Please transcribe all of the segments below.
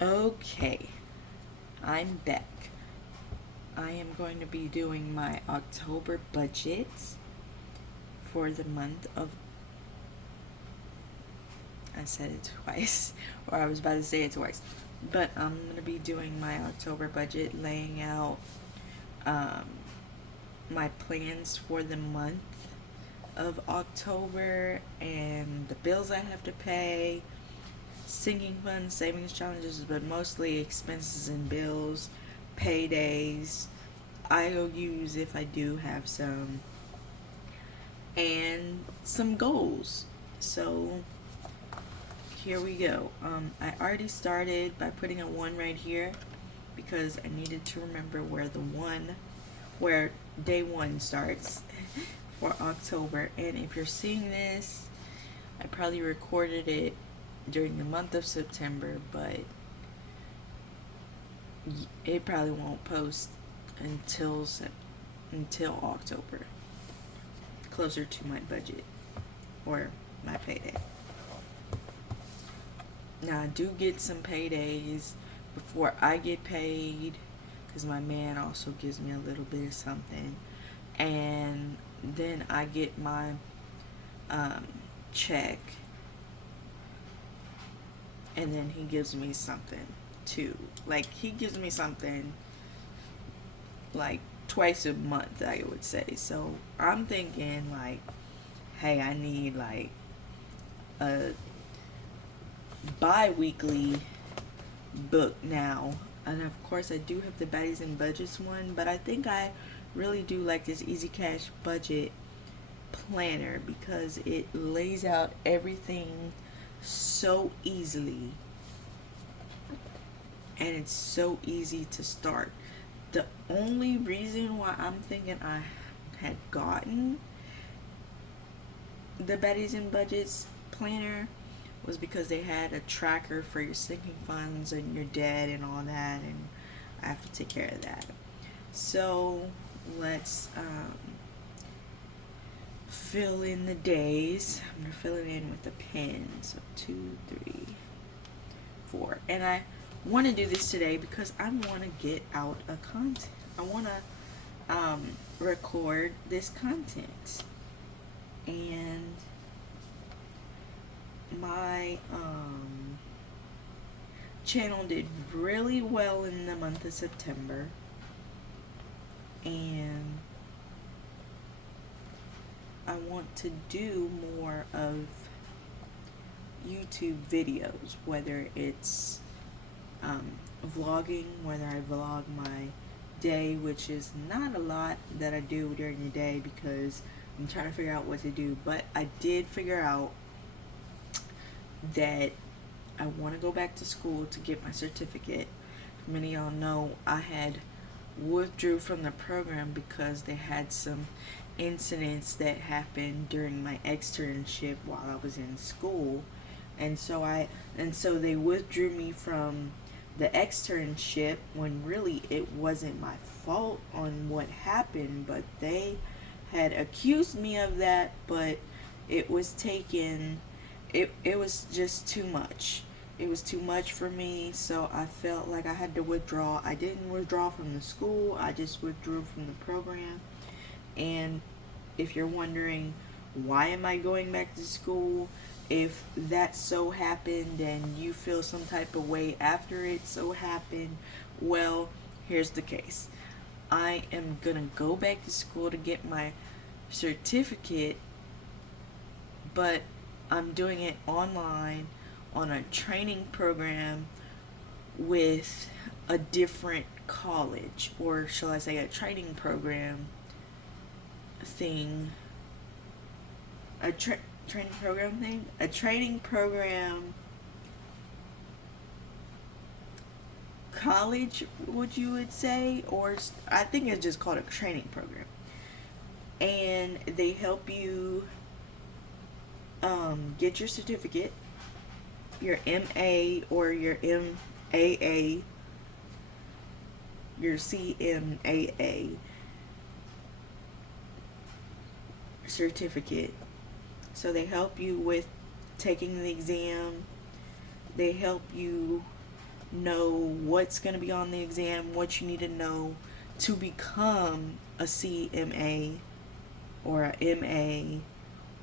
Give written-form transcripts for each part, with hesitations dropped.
Okay, I'm back. I am going to be doing my October budgets for the month of. I said it twice, or I was about to say it twice. But I'm going to be doing my October budget, laying out um, my plans for the month of October and the bills I have to pay, sinking funds, savings challenges, but mostly expenses and bills, paydays, IOUs if I do have some, and some goals. So here we go. I already started by putting a one right here because I needed to remember where day one starts for October. And if you're seeing this, I probably recorded it during the month of September, but it probably won't post until until October, closer to my budget or my payday. Now I do get some paydays before I get paid because my man also gives me a little bit of something, and then I get my um, check, and then he gives me something too. Like he gives me something like twice a month, I would say. So I'm thinking like, hey, I need like a bi-weekly book now. And of course I do have the Baddies and Budgets one, but I think I really do like this Easy Cash budget planner because it lays out everything so easily and it's so easy to start. The only reason why I'm thinking I had gotten the Baddies and Budgets planner was because they had a tracker for your sinking funds and your debt and all that, and I have to take care of that. So let's fill in the days. I'm gonna fill it in with a pen. So 2, 3, 4, and I want to do this today because I want to get out a content. I want to record this content, and my channel did really well in the month of September, and I want to do more of YouTube videos, whether it's vlogging, whether I vlog my day, which is not a lot that I do during the day because I'm trying to figure out what to do, but I did figure out that I want to go back to school to get my certificate. Many of y'all know I had withdrew from the program because they had some incidents that happened during my externship while I was in school, and so they withdrew me from the externship when really it wasn't my fault on what happened, but they had accused me of that, but it was taken it was just too much. It was too much for me, so I felt like I had to withdraw. I didn't withdraw from the school, I just withdrew from the program. And if you're wondering why am I going back to school, if that so happened and you feel some type of way after it so happened, well, here's the case. I am gonna go back to school to get my certificate, but I'm doing it online on a training program with a different college, or shall I say a training program thing, a training program thing, a training program college, what you would say, or I think it's just called a training program, and they help you get your certificate, your MA or your MAA, your CMAA certificate. So they help you with taking the exam. They help you know what's going to be on the exam, what you need to know to become a CMA or a MA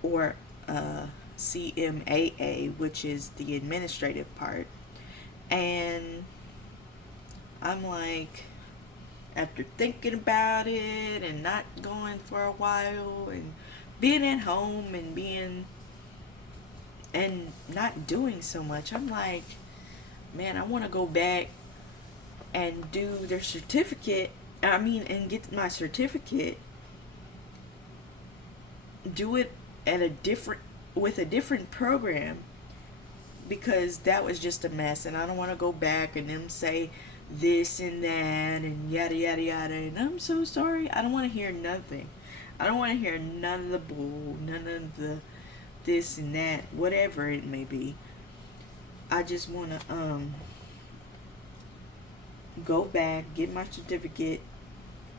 or a CMAA, which is the administrative part. And I'm like, after thinking about it and not going for a while and being at home and being and not doing so much, I'm like, man, I want to go back and do their certificate. And get my certificate, do it at a different with a different program, because that was just a mess, and I don't want to go back and them say this and that and yada yada yada, and I'm so sorry. I don't want to hear nothing. I don't want to hear none of the bull, none of the this and that, whatever it may be. I just want to go back, get my certificate,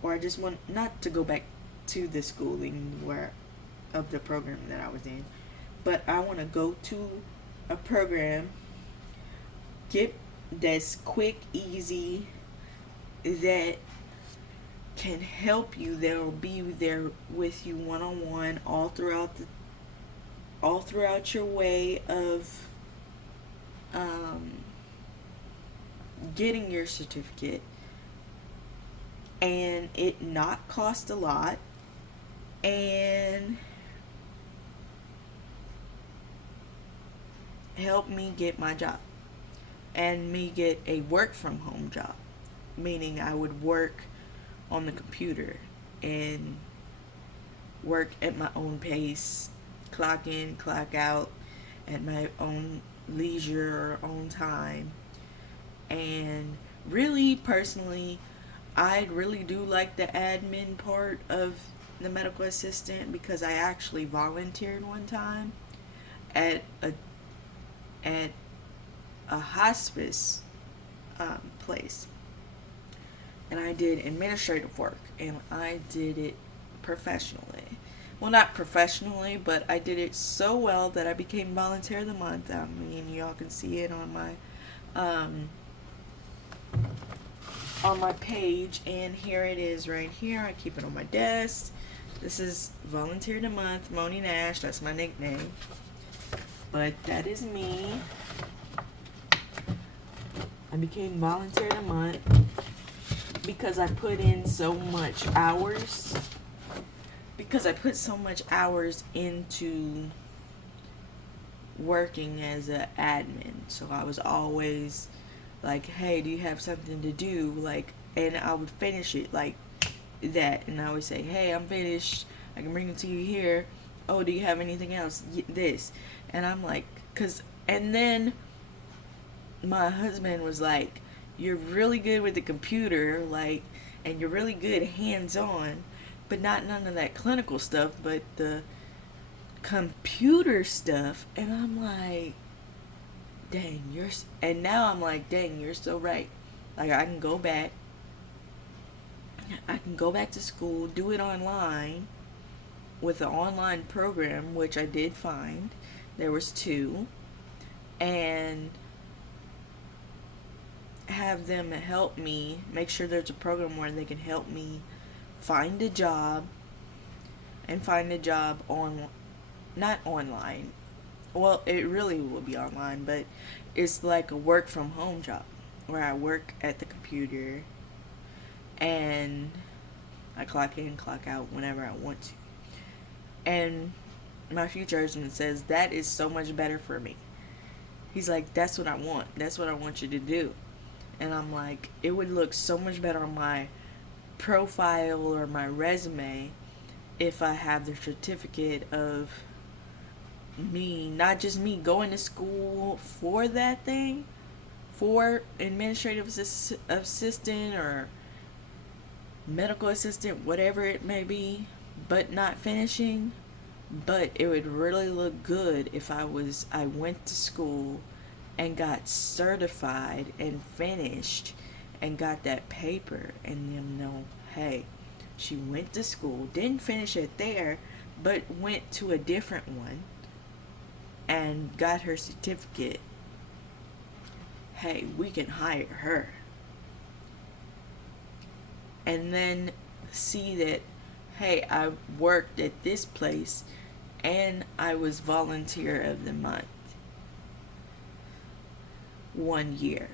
or I just want not to go back to the schooling where of the program that I was in, but I want to go to a program, get that's quick, easy, that can help you. That will be there with you one on one all throughout your way of getting your certificate, and it not cost a lot, and help me get my job and me get a work from home job, meaning I would work on the computer and work at my own pace, clock in, clock out at my own leisure or own time. And really, personally, I really do like the admin part of the medical assistant, because I actually volunteered one time at a hospice place, and I did administrative work, and I did it professionally. Well, not professionally, but I did it so well that I became volunteer of the month. I mean, y'all can see it on my page, and here it is right here. I keep it on my desk. This is volunteer of the month, Moni Nash. That's my nickname, but that is me. I became volunteer of the month because I put in so much hours. Because I put so much hours into working as an admin. So I was always like, hey, do you have something to do? Like, and I would finish it like that. And I would say, hey, I'm finished. I can bring it to you here. Oh, do you have anything else? This. And I'm like, and then my husband was like, you're really good with the computer, like, and you're really good hands-on, but not none of that clinical stuff, but the computer stuff. And I'm like, dang, and now I'm like, dang, you're so right. Like, I can go back to school, do it online with an online program, which I did find. There was 2, and have them help me make sure there's a program where they can help me find a job, and find a job not online. Well, it really will be online, but it's like a work from home job where I work at the computer and I clock in, clock out whenever I want to. And my future husband says that is so much better for me. He's like, that's what I want. That's what I want you to do. And I'm like, it would look so much better on my profile or my resume if I have the certificate of me, not just me going to school for that thing, for administrative assistant or medical assistant, whatever it may be, but not finishing. But it would really look good if I went to school and got certified and finished and got that paper, and them know, hey, she went to school, didn't finish it there, but went to a different one and got her certificate, hey, we can hire her. And then see that, hey, I worked at this place and I was volunteer of the month 1 year.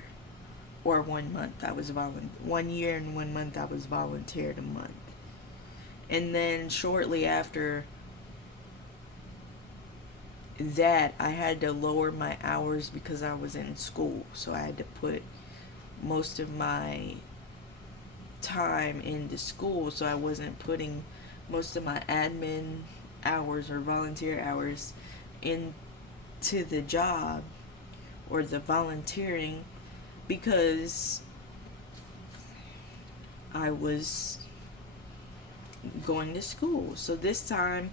Or 1 month I was 1 year and 1 month I was volunteered a month. And then shortly after that, I had to lower my hours because I was in school. So I had to put most of my time into school, so I wasn't putting most of my admin hours or volunteer hours into the job or the volunteering because I was going to school. So this time,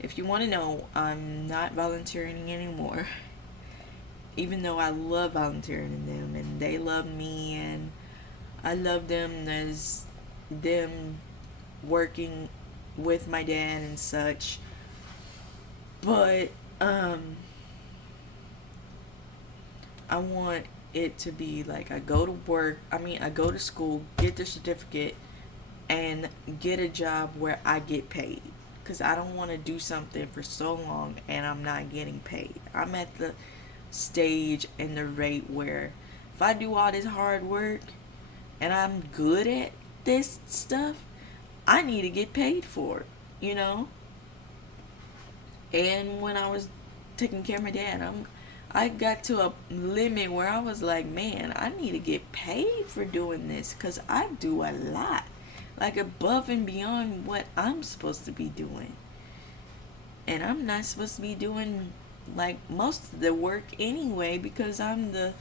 if you want to know, I'm not volunteering anymore. Even though I love volunteering in them and they love me and I love them as them working with my dad and such. But I want it to be like I go to school, get the certificate, and get a job where I get paid. Because I don't want to do something for so long and I'm not getting paid. I'm at the stage and the rate where if I do all this hard work and I'm good at this stuff, I need to get paid for it, you know? And when I was taking care of my dad, I got to a limit where I was like, man, I need to get paid for doing this because I do a lot. Like above and beyond what I'm supposed to be doing. And I'm not supposed to be doing like most of the work anyway because I'm the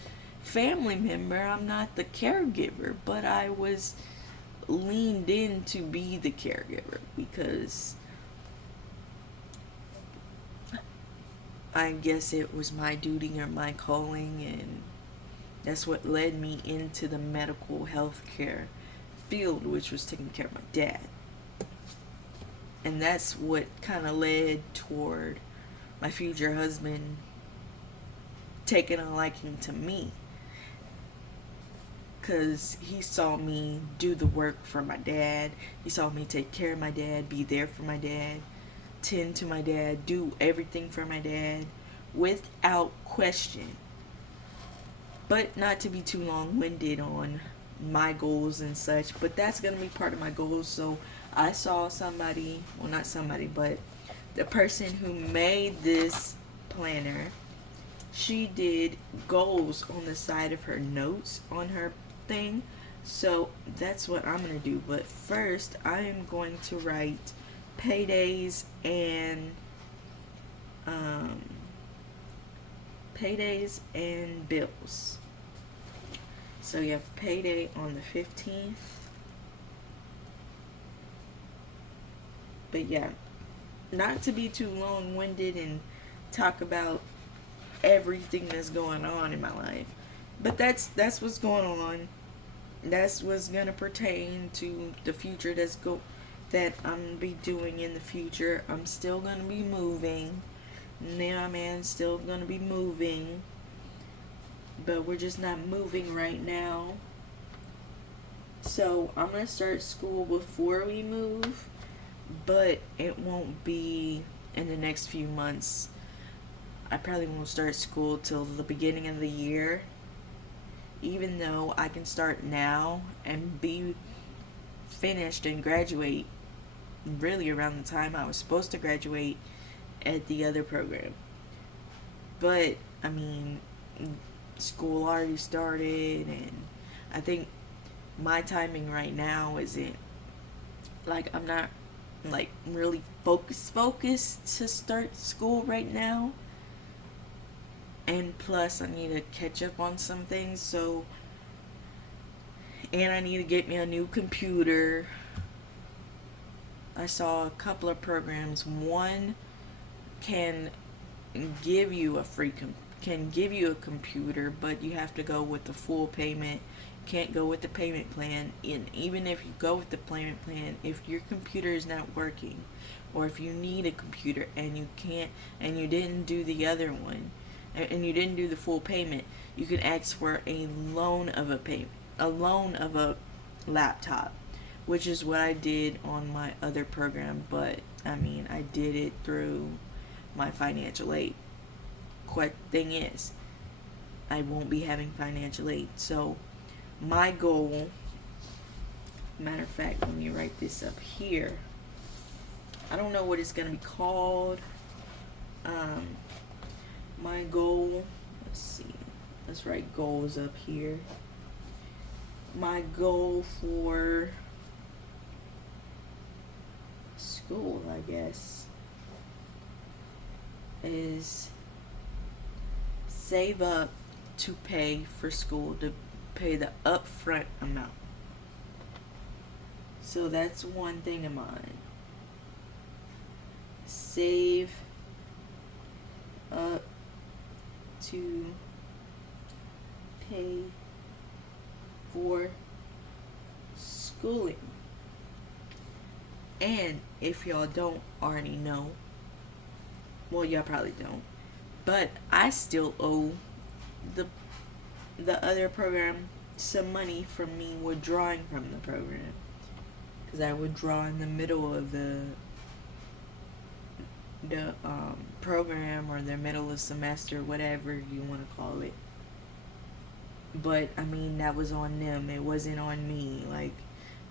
family member. I'm not the caregiver, but I was leaned in to be the caregiver because I guess it was my duty or my calling, and that's what led me into the medical health care field, which was taking care of my dad. And that's what kind of led toward my future husband taking a liking to me, because he saw me do the work for my dad. He saw me take care of my dad, be there for my dad, tend to my dad, do everything for my dad without question. But not to be too long-winded on my goals and such, but that's going to be part of my goals. So I saw somebody, well, not somebody, but the person who made this planner, she did goals on the side of her notes on her thing. So that's what I'm going to do. But first, I am going to write paydays and bills. So you have payday on the 15th. But yeah, not to be too long-winded and talk about everything that's going on in my life, but that's what's going on. That's what's gonna pertain to the future that I'm gonna be doing in the future. I'm still gonna be moving. Yeah, man, still gonna be moving, but we're just not moving right now. So I'm gonna start school before we move, but it won't be in the next few months. I probably won't start school till the beginning of the year, even though I can start now and be finished and graduate really around the time I was supposed to graduate at the other program. But I mean, school already started, and I think my timing right now isn't like, I'm not like really focused to start school right now. And plus I need to catch up on some things, so, and I need to get me a new computer. I saw a couple of programs. One can give you a computer, but you have to go with the full payment. Can't go with the payment plan. And even if you go with the payment plan, if your computer is not working, or if you need a computer and you can't, and you didn't do the other one, and you didn't do the full payment, you can ask for a loan of a laptop, which is what I did on my other program. But I mean, I did it through my financial aid. Quick thing is, I won't be having financial aid. So my goal, matter of fact, let me write this up here. I don't know what it's gonna be called. My goal, let's see, let's write goals up here. My goal for school, I guess, is save up to pay for school, to pay the upfront amount. So that's one thing of mine. Save up to pay for schooling. And if y'all don't already know, well, y'all probably don't, but I still owe the other program some money from me withdrawing from the program, because I withdraw in the middle of the program, or the middle of semester, whatever you want to call it. But I mean, that was on them. It wasn't on me. Like,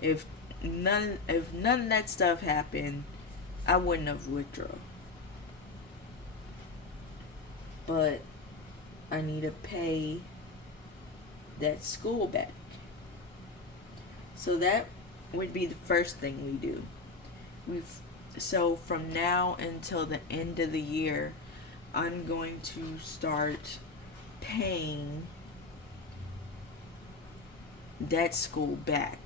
if none of that stuff happened, I wouldn't have withdrawn. But I need to pay that school back. So that would be the first thing we do. So from now until the end of the year, I'm going to start paying that school back.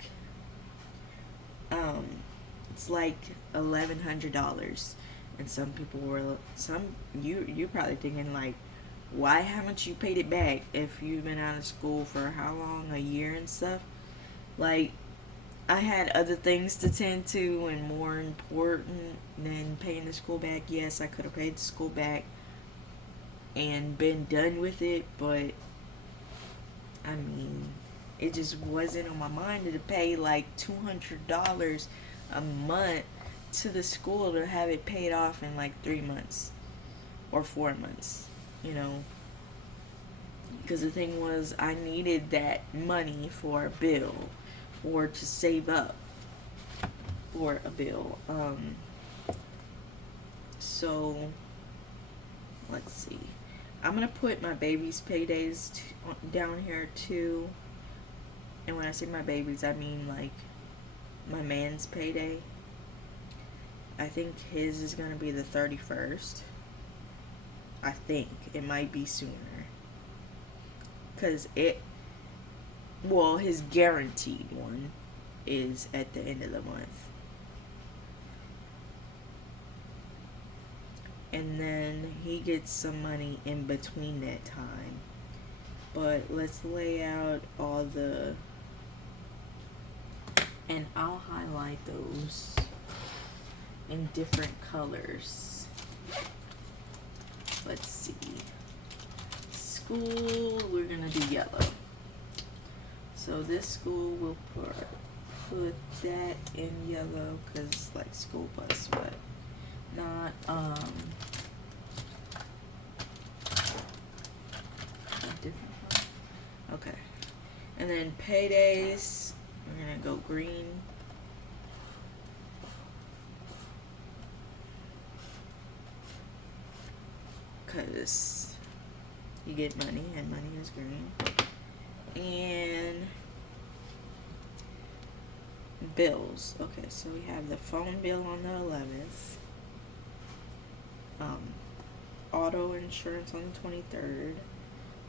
It's like $1,100, and some people were you're probably thinking like, why haven't you paid it back if you've been out of school for how long, a year and stuff? Like, I had other things to tend to and more important than paying the school back. Yes, I could have paid the school back and been done with it, but I mean, it just wasn't on my mind to pay like $200 a month to the school to have it paid off in like 3 months or 4 months, you know. Because the thing was, I needed that money for a bill, or to save up for a bill. So let's see. I'm gonna put my baby's paydays down here too. And when I say my baby's, I mean like my man's payday. I think his is gonna be the 31st. I think it might be sooner. Cause his guaranteed one is at the end of the month. And then he gets some money in between that time. But let's lay out all the, and I'll highlight those in different colors. Let's see. School, we're gonna do yellow. So this school, we'll put that in yellow, because like school bus, but not a different one. Okay. And then paydays, we're gonna go green. Because you get money, and money is green. And bills. Okay, so we have the phone bill on the 11th. Auto insurance on the 23rd.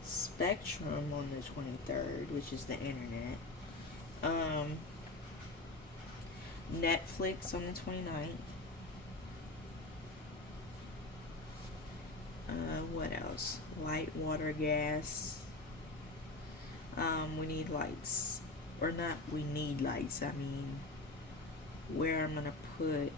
Spectrum on the 23rd, which is the internet. Netflix on the 29th. What else? Light, water, gas. We need lights. Or not, we need lights. I mean, where I'm gonna put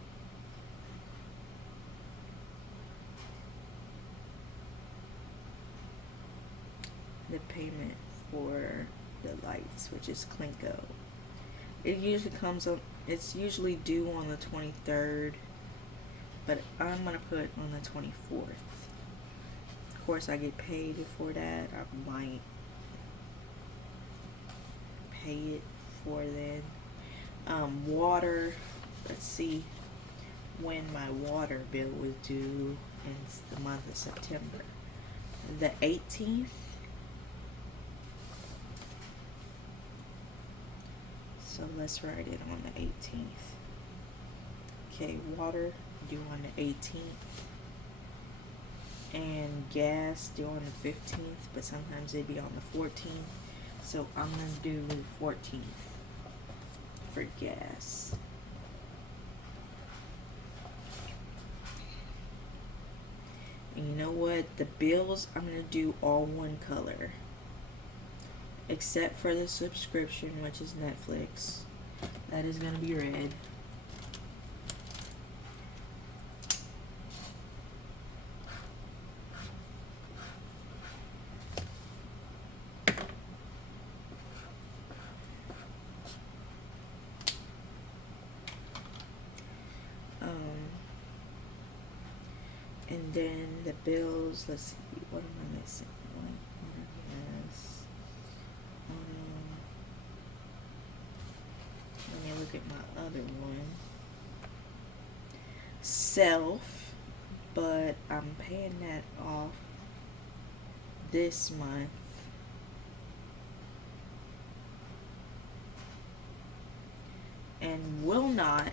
the payment for the lights, which is Clinko. It usually comes up, it's usually due on the 23rd, but I'm going to put on the 24th. Of course, I get paid before that. I might pay it for then. Water, let's see when my water bill was due in the month of September. The 18th. So let's write it on the 18th. Okay, water due on the 18th. And gas due on the 15th, but sometimes it'd be on the 14th. So I'm going to do the 14th for gas. And you know what? The bills, I'm going to do all one color. Except for the subscription, which is Netflix. That is going to be red. And then the bills, let's see, what am I missing? Yes. Let me look at my other one. Self, but I'm paying that off this month. And will not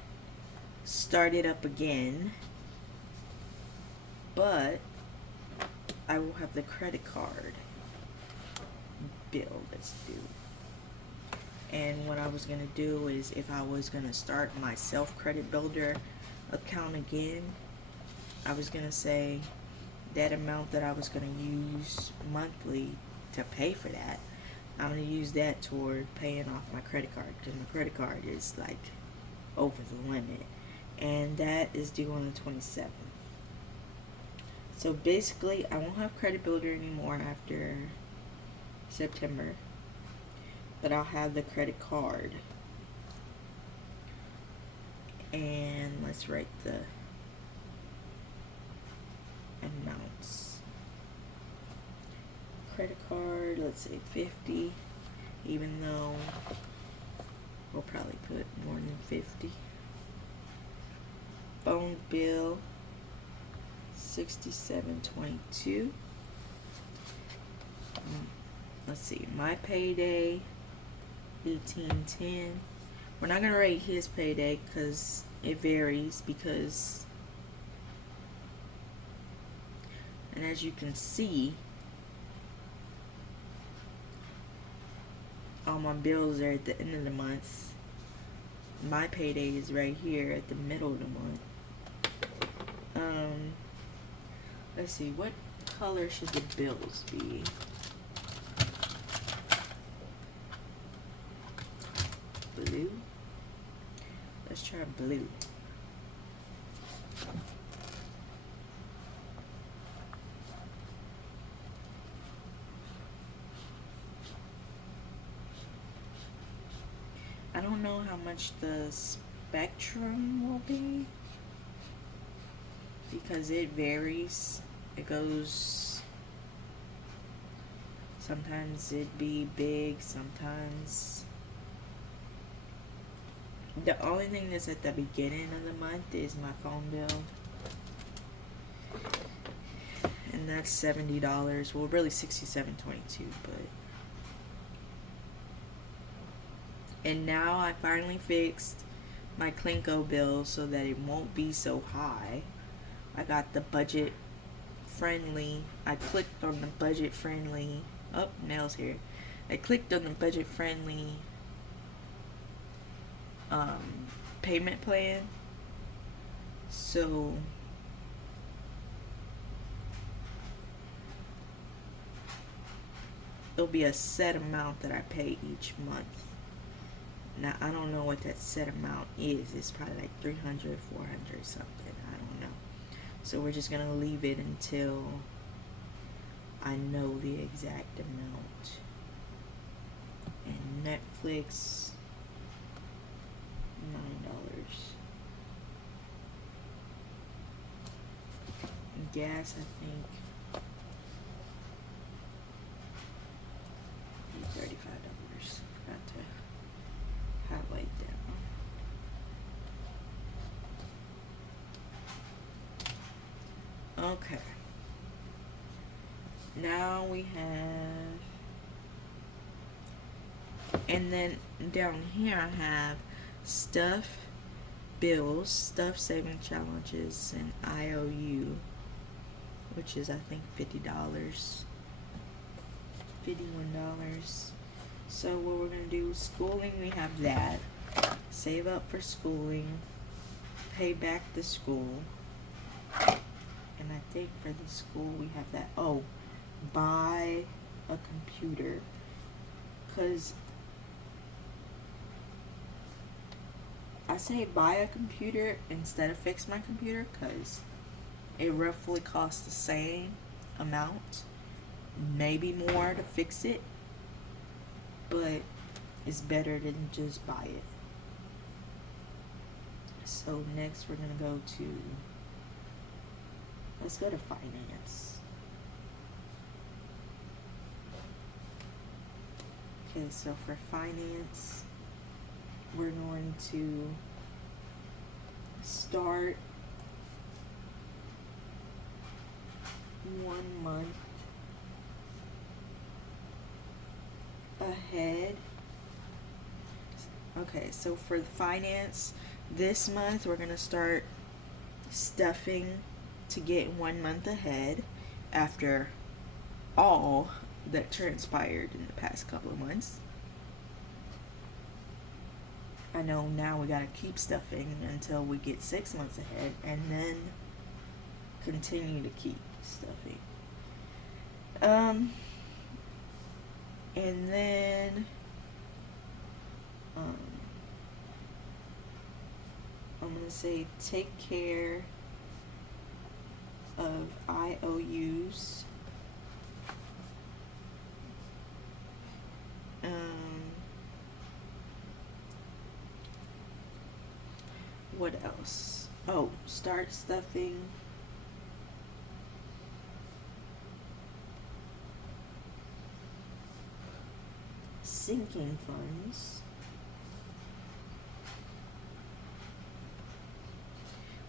start it up again, but I will have the credit card bill that's due. And what I was going to do is, if I was going to start my Self Credit Builder account again, I was going to say that amount that I was going to use monthly to pay for that, I'm going to use that toward paying off my credit card, because my credit card is like over the limit, and that is due on the 27th. So basically, I won't have Credit Builder anymore after September, but I'll have the credit card. And let's write the amounts. Credit card, let's say 50, even though we'll probably put more than 50. Phone bill, $67.22. Let's see, my payday, $18.10. We're not gonna rate his payday because it varies, and as you can see, all my bills are at the end of the month. My payday is right here at the middle of the month. Let's see, what color should the bills be? Blue? Let's try blue. I don't know how much the spectrum will be, because it varies. It goes, sometimes it'd be big, sometimes. The only thing that's at the beginning of the month is my phone bill, and that's $70. Well, really $67.22, but. And now I finally fixed my Clinko bill so that it won't be so high. I got the budget friendly. I clicked on the budget friendly. Oh, nails here. I clicked on the budget friendly payment plan. So it'll be a set amount that I pay each month. Now, I don't know what that set amount is. It's probably like 300, 400 something. I don't know. So we're just going to leave it until I know the exact amount. And Netflix, $9. Gas, I think, $35. Forgot to highlight that one. Okay. Now we have, and then down here I have stuff, bills, stuff saving challenges, and IOU, which is I think $50, $51. So what we're gonna do, schooling, we have that. Save up for schooling, pay back the school, and I think for the school we have that. Oh, buy a computer, because I say buy a computer instead of fix my computer, because it roughly costs the same amount, maybe more to fix it, but it's better than just buy it. So next we're gonna go to, let's go to finance. Okay, so for finance, we're going to start 1 month ahead. Okay, so for the finance, this month we're gonna start stuffing to get 1 month ahead after all that transpired in the past couple of months. I know now we gotta keep stuffing until we get 6 months ahead, and then continue to keep stuffing. And then I'm gonna say take care of IOUs. What else? Oh, start stuffing sinking funds.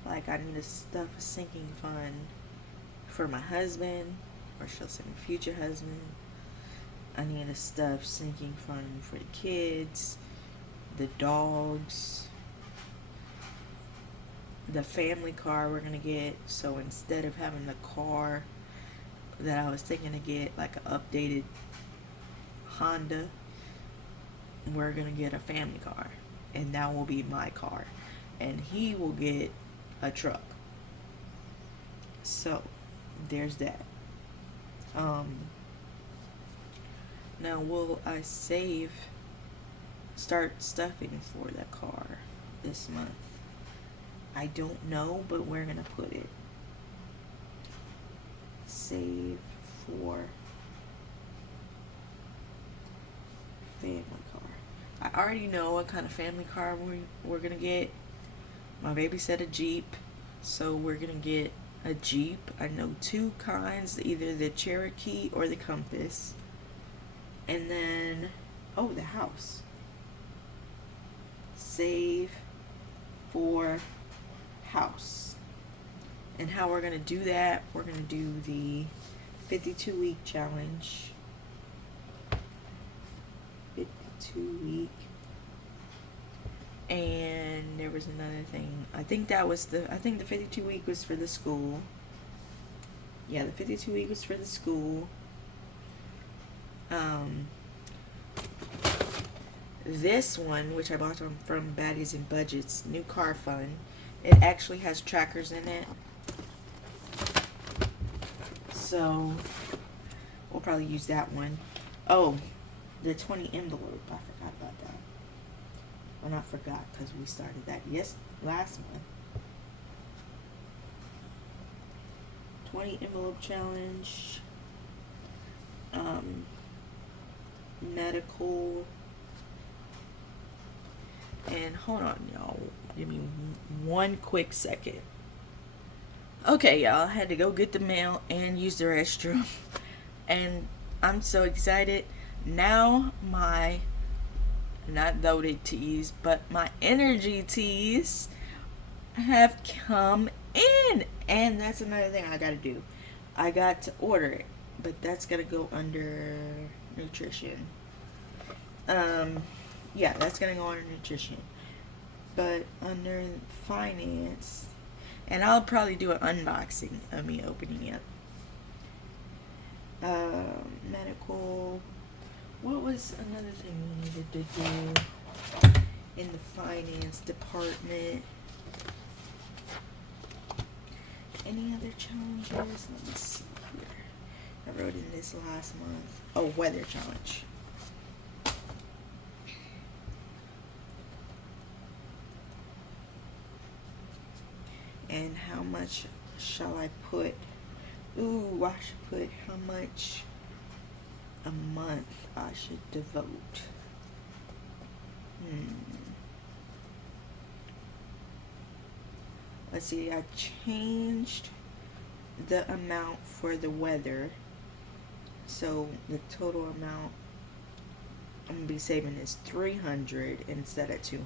Like I need to stuff a sinking fund for my husband, or she'll say my future husband. I need to stuff sinking fund for the kids, the dogs, the family car we're gonna get. So instead of having the car that I was thinking to get, like an updated Honda, we're gonna get a family car, and that will be my car, and he will get a truck. So there's that. Now will I start stuffing for the car this month? I don't know, but we're gonna put it. Save for family car. I already know what kind of family car we're gonna get. My baby said a Jeep, so we're gonna get a Jeep. I know 2 kinds, either the Cherokee or the Compass. And then, oh, the house. Save for house. And how we're gonna do that, we're gonna do the 52-week challenge. 52-week. And there was another thing. I think the 52-week was for the school. Yeah, the 52-week was for the school. This one, which I bought from Baddies and Budgets, new car fund, it actually has trackers in it. So we'll probably use that one. Oh, the 20 envelope. I forgot about that. Well, not forgot, because we started that last month. 20 envelope challenge. um, medical. And hold on, y'all. Give me one quick second. Okay, y'all. I had to go get the mail and use the restroom. And I'm so excited. Now my, not loaded teas, but my energy teas have come in. And that's another thing I gotta do. I got to order it, but that's gonna go under nutrition. Yeah, that's gonna go under nutrition. But under finance, and I'll probably do an unboxing of me opening it. Medical. What was another thing we needed to do in the finance department? Any other challenges? Let me see here. I wrote in this last month. Oh, weather challenge. And how much shall I put? Ooh, I should put how much a month I should devote. Let's see, I changed the amount for the weather. So the total amount I'm going to be saving is $300 instead of $200.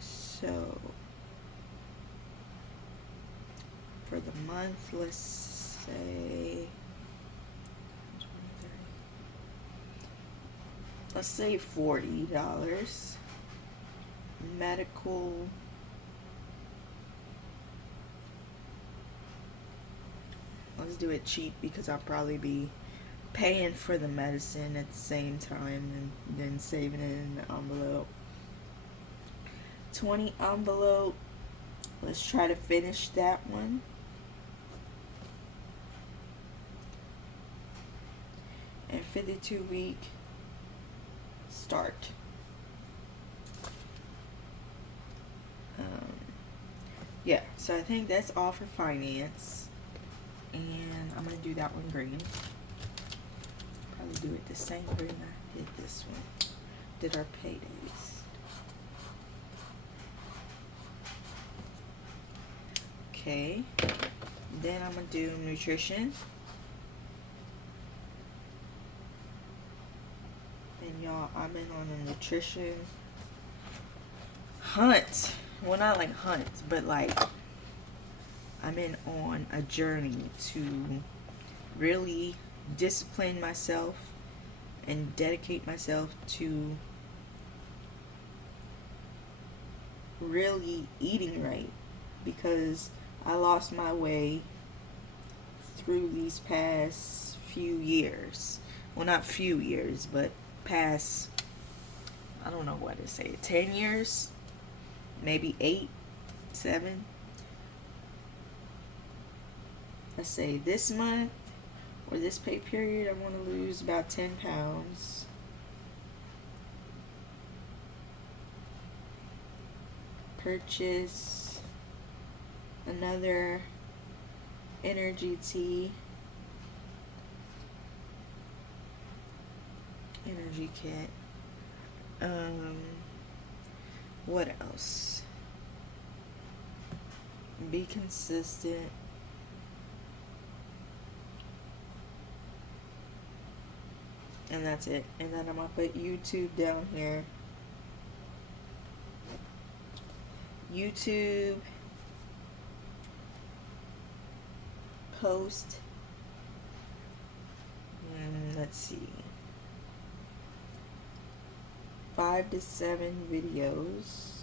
So for the month, let's say $40. Medical, let's do it cheap because I'll probably be paying for the medicine at the same time and then saving it in the envelope. 20 envelope. Let's try to finish that one. And 52-week start. Yeah, so I think that's all for finance. And I'm going to do that one green. Probably do it the same green I did this one. Did our paydays. Okay. Then I'm going to do nutrition. And y'all, I've been on a nutrition hunt. Well, not like hunt, but like I'm on a journey to really discipline myself and dedicate myself to really eating right, because I lost my way through these past few years. Well, not few years, but past, I don't know what to say, 10 years, maybe 8, 7. Let's say this month or this pay period, I want to lose about 10 pounds. Purchase another energy tea. Energy kit. What else? Be consistent. And that's it. And then I'm gonna put YouTube down here. YouTube, post, let's see, 5 to 7 videos.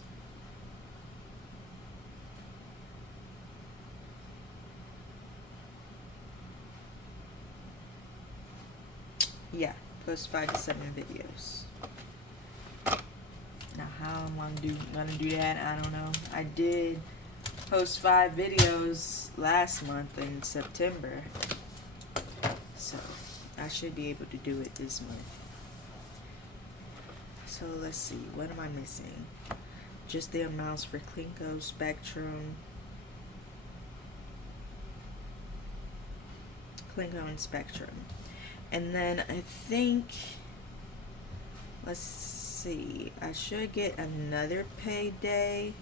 Yeah, post 5 to 7 videos. Now how I'm gonna do that, I don't know. I did post 5 videos last month in September, so I should be able to do it this month. So let's see, what am I missing? Just the amounts for Clinko, Spectrum. Klinko and Spectrum. And then I think, let's see, I should get another payday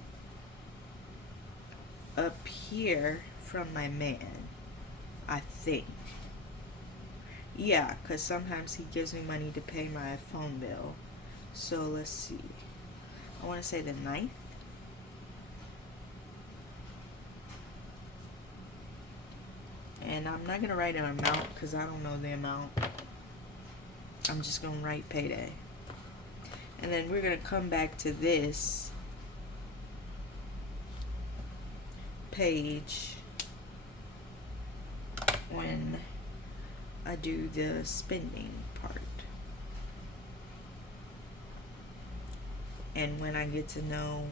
up here from my man, I think. Yeah, because sometimes he gives me money to pay my phone bill. So let's see. I want to say the 9th. And I'm not going to write an amount because I don't know the amount. I'm just going to write payday. And then we're going to come back to this page when I do the spending part. And when I get to know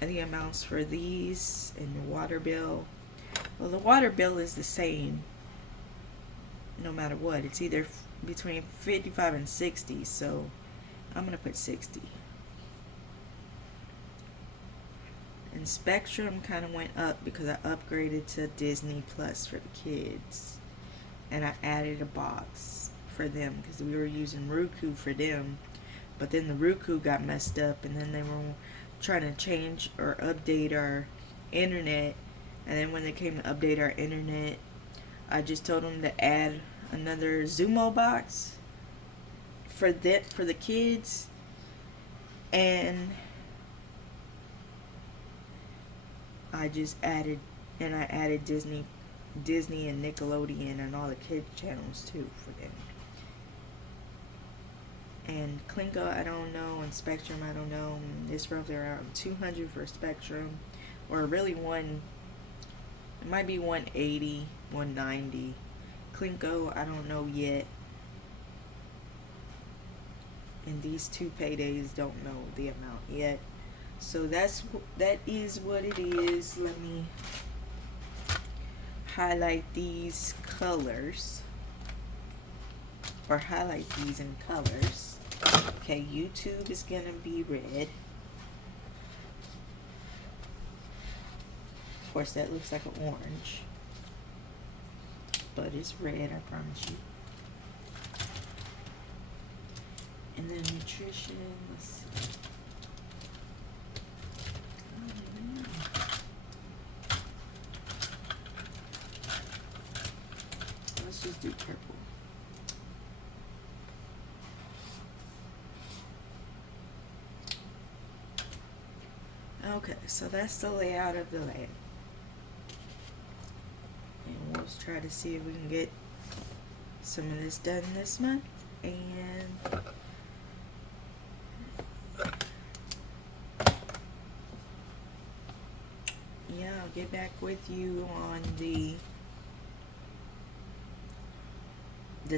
the amounts for these and the water bill. Well, the water bill is the same no matter what. It's either between 55 and 60, so I'm going to put 60. And Spectrum kind of went up because I upgraded to Disney Plus for the kids. And I added a box for them because we were using Roku for them. But then the Roku got messed up, and then they were trying to change or update our internet. And then when they came to update our internet, I just told them to add another Xumo box for the kids. And I just added Disney and Nickelodeon and all the kids channels too for them. And Klinko, I don't know, and Spectrum, I don't know. It's roughly around 200 for Spectrum, or really it might be 180, 190. Klinko, I don't know yet. And these two paydays don't know the amount yet. So that is what it is. Let me highlight these colors, or highlight these in colors. Okay, YouTube is gonna be red. Of course, that looks like an orange, but it's red, I promise you. And then nutrition, let's see. I don't even know. Let's just do purple. Okay, so that's the layout of the lab. And we'll try to see if we can get some of this done this month. And yeah, I'll get back with you on the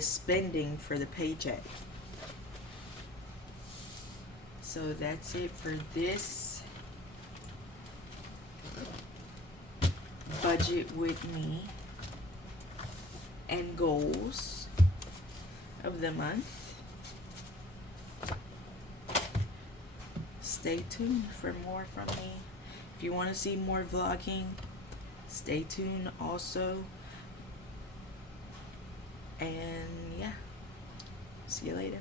spending for the paycheck. So that's it for this budget with me and goals of the month. Stay tuned for more from me. If you want to see more vlogging, stay tuned also. And yeah, see you later.